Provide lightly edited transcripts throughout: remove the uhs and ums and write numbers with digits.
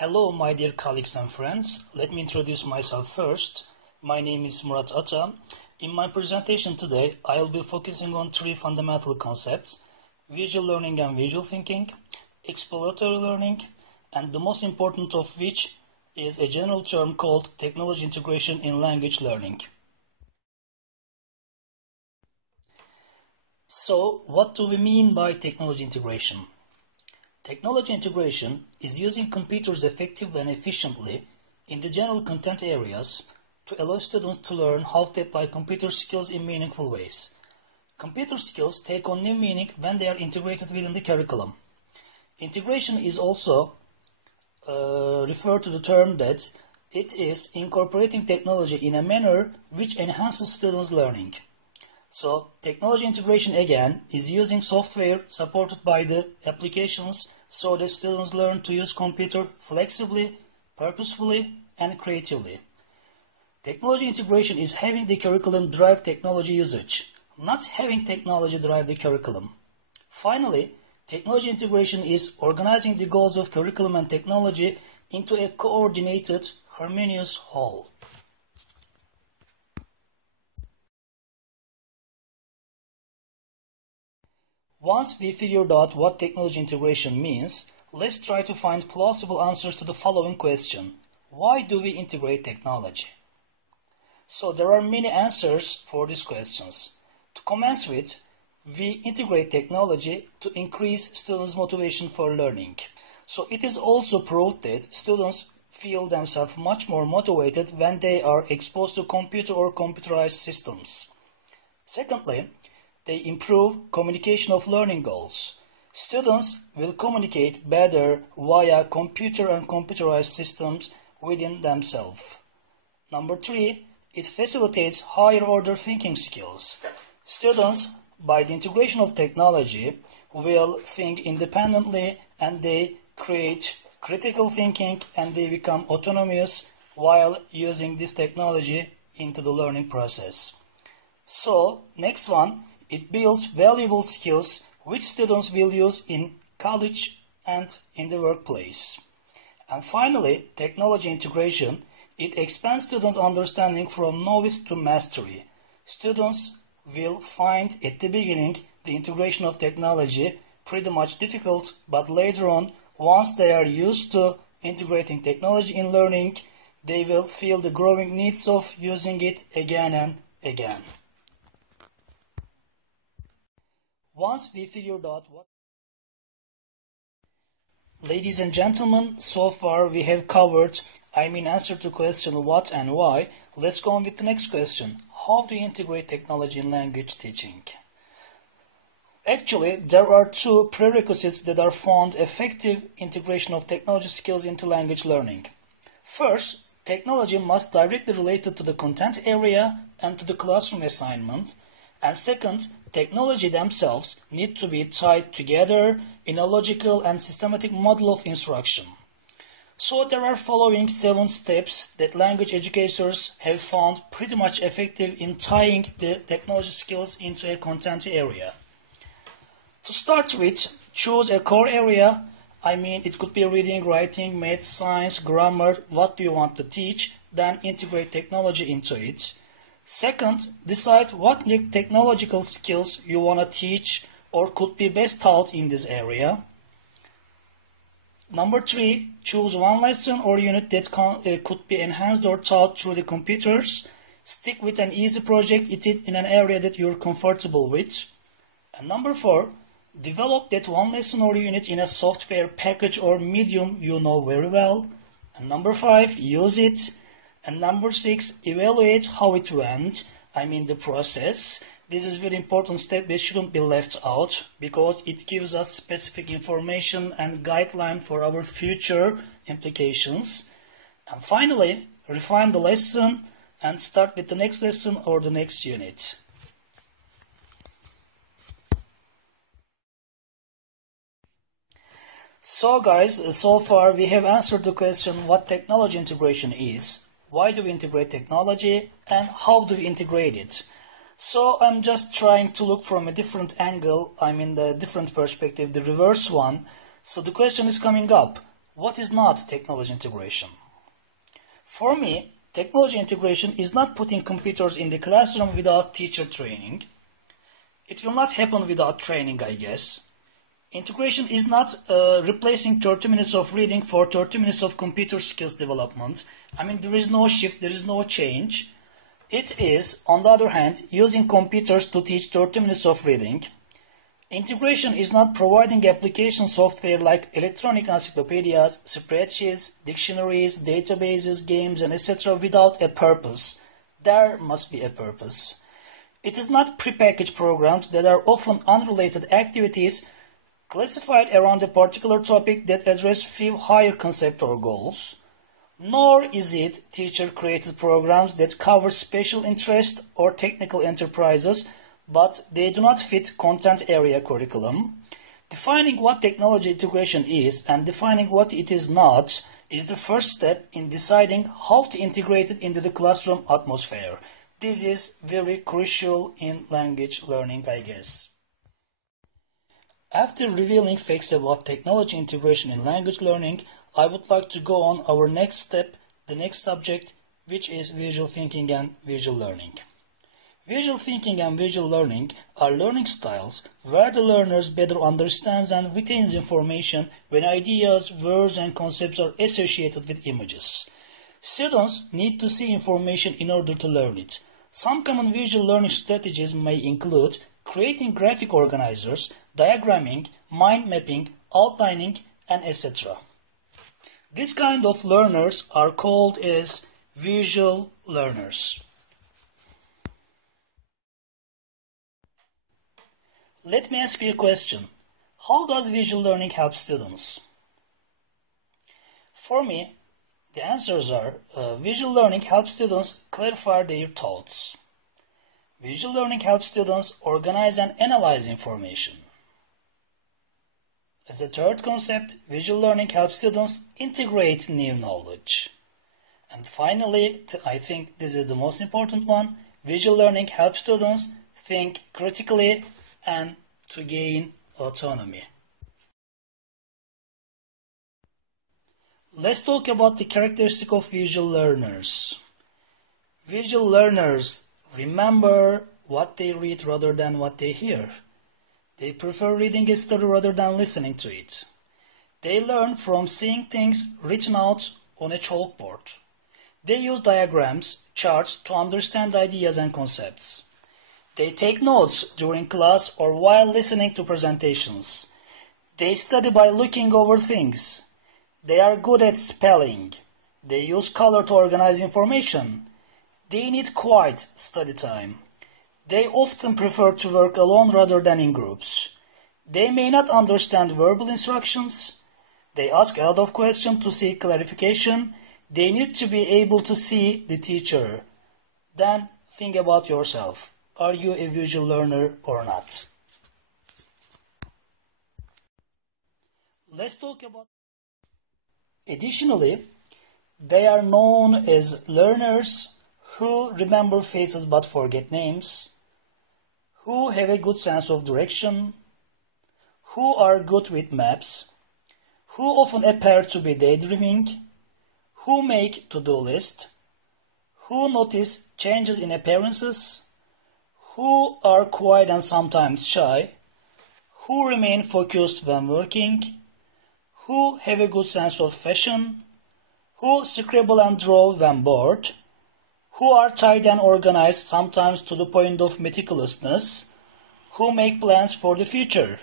Hello, my dear colleagues and friends. Let me introduce myself first. My name is MURAT. In my presentation today, I will be focusing on three fundamental concepts: visual learning and visual thinking, exploratory learning, and the most important of which is a general term called technology integration in language learning. So, what do we mean by technology integration? Technology integration is using computers effectively and efficiently in the general content areas to allow students to learn how to apply computer skills in meaningful ways. Computer skills take on new meaning when they are integrated within the curriculum. Integration is also referred to the term that it is incorporating technology in a manner which enhances students' learning. So, technology integration again is using software supported by the applications so that students learn to use computer flexibly, purposefully, and creatively. Technology integration is having the curriculum drive technology usage, not having technology drive the curriculum. Finally, technology integration is organizing the goals of curriculum and technology into a coordinated, harmonious whole. Once we figured out what technology integration means, let's try to find plausible answers to the following question: why do we integrate technology? So there are many answers for these questions. To commence with, we integrate technology to increase students' motivation for learning. So it is also proved that students feel themselves much more motivated when they are exposed to computer or computerized systems. Secondly, they improve communication of learning goals. Students will communicate better via computer and computerized systems within themselves. Number 3, it facilitates higher order thinking skills. Students, by the integration of technology, will think independently and they create critical thinking and they become autonomous while using this technology into the learning process. So, next one, it builds valuable skills which students will use in college and in the workplace. And finally, technology integration, it expands students' understanding from novice to mastery. Students will find at the beginning the integration of technology pretty much difficult, but later on, once they are used to integrating technology in learning, they will feel the growing needs of using it again and again. Once we figured out what... Ladies and gentlemen, so far we have covered, answer to question what and why. Let's go on with the next question. How do you integrate technology in language teaching? Actually, there are two prerequisites that are found effective integration of technology skills into language learning. First, technology must directly relate to the content area and to the classroom assignment. And second, technology themselves need to be tied together in a logical and systematic model of instruction. So there are following 7 steps that language educators have found pretty much effective in tying the technology skills into a content area. To start with, choose a core area. It could be reading, writing, math, science, grammar, what do you want to teach, then integrate technology into it. Second, decide what technological skills you want to teach or could be best taught in this area. Number 3, choose one lesson or unit that could be enhanced or taught through the computers. Stick with an easy project in an area that you're comfortable with. And number 4, develop that one lesson or unit in a software package or medium you know very well. And number 5, use it. And number 6, evaluate how it went, the process. This is a very important step that shouldn't be left out because it gives us specific information and guideline for our future implications. And finally, refine the lesson and start with the next lesson or the next unit. So guys, so far we have answered the question what technology integration is. Why do we integrate technology and how do we integrate it? So I'm just trying to look from a different angle, the different perspective, the reverse one. So the question is coming up. what is not technology integration? For me, technology integration is not putting computers in the classroom without teacher training. It will not happen without training, I guess. Integration is not replacing 30 minutes of reading for 30 minutes of computer skills development. I mean, there is no shift, there is no change. It is, on the other hand, using computers to teach 30 minutes of reading. Integration is not providing application software like electronic encyclopedias, spreadsheets, dictionaries, databases, games, and etc. without a purpose. There must be a purpose. It is not prepackaged programs that are often unrelated activities classified around a particular topic that address few higher concepts or goals. Nor is it teacher-created programs that cover special interest or technical enterprises, but they do not fit content area curriculum. Defining what technology integration is and defining what it is not is the first step in deciding how to integrate it into the classroom atmosphere. This is very crucial in language learning, I guess. After revealing facts about technology integration in language learning, I would like to go on our next step, the next subject, which is visual thinking and visual learning. Visual thinking and visual learning are learning styles where the learners better understands and retains information when ideas, words, and concepts are associated with images. Students need to see information in order to learn it. Some common visual learning strategies may include creating graphic organizers, diagramming, mind mapping, outlining, and etc. This kind of learners are called as visual learners. Let me ask you a question. How does visual learning help students? For me, the answers are visual learning helps students clarify their thoughts. Visual learning helps students organize and analyze information. As a third concept, visual learning helps students integrate new knowledge. And finally, I think this is the most important one, visual learning helps students think critically and to gain autonomy. Let's talk about the characteristic of visual learners. Visual learners remember what they read rather than what they hear. They prefer reading a story rather than listening to it. They learn from seeing things written out on a chalkboard. They use diagrams, charts to understand ideas and concepts. They take notes during class or while listening to presentations. They study by looking over things. They are good at spelling. They use color to organize information. They need quiet study time. They often prefer to work alone rather than in groups. They may not understand verbal instructions. They ask a lot of questions to seek clarification. They need to be able to see the teacher. Then think about yourself. Are you a visual learner or not? Let's talk about. Additionally, they are known as learners who remember faces but forget names, who have a good sense of direction, who are good with maps, who often appear to be daydreaming, who make to-do list, who notice changes in appearances, who are quiet and sometimes shy, who remain focused when working, who have a good sense of fashion, who scribble and draw when bored, who are tidy and organized sometimes to the point of meticulousness, who make plans for the future.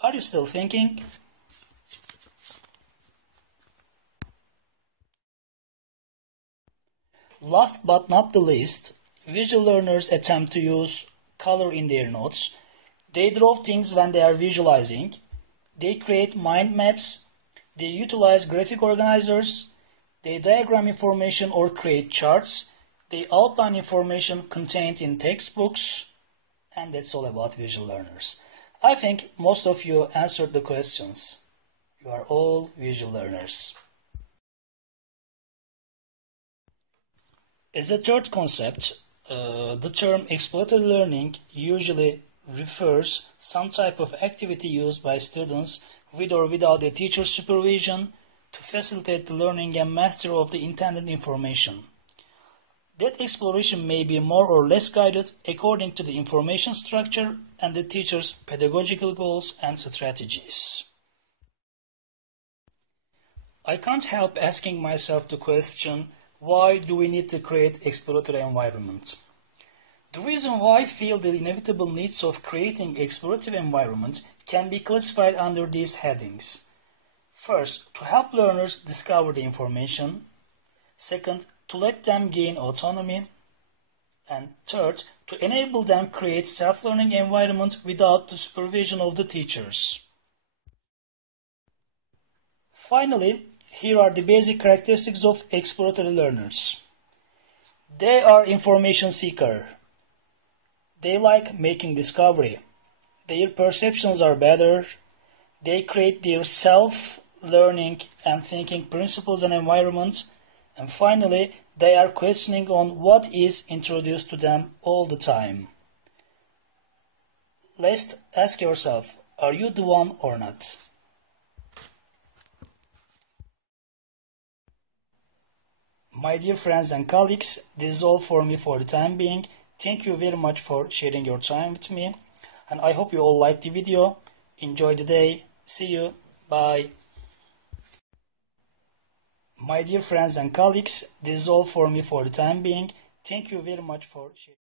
Are you still thinking? Last but not the least, visual learners attempt to use color in their notes. They draw things when they are visualizing. They create mind maps. They utilize graphic organizers. They diagram information or create charts. They outline information contained in textbooks. And that's all about visual learners. I think most of you answered the questions. You are all visual learners. As a third concept, the term exploratory learning usually refers some type of activity used by students with or without a teacher's supervision, to facilitate the learning and mastery of the intended information. That exploration may be more or less guided according to the information structure and the teacher's pedagogical goals and strategies. I can't help asking myself the question, why do we need to create exploratory environment? The reason why I feel the inevitable needs of creating explorative environments can be classified under these headings. First, to help learners discover the information. Second, to let them gain autonomy. And third, to enable them create self-learning environment without the supervision of the teachers. Finally, here are the basic characteristics of exploratory learners. They are information seeker. They like making discovery. Their perceptions are better. They create their self-learning and thinking principles and environments. And finally, they are questioning on what is introduced to them all the time. Let's ask yourself, are you the one or not? My dear friends and colleagues, this is all for me for the time being. Thank you very much for sharing your time with me. And I hope you all liked the video. Enjoy the day. See you. Bye. My dear friends and colleagues, this is all for me for the time being. Thank you very much for sharing.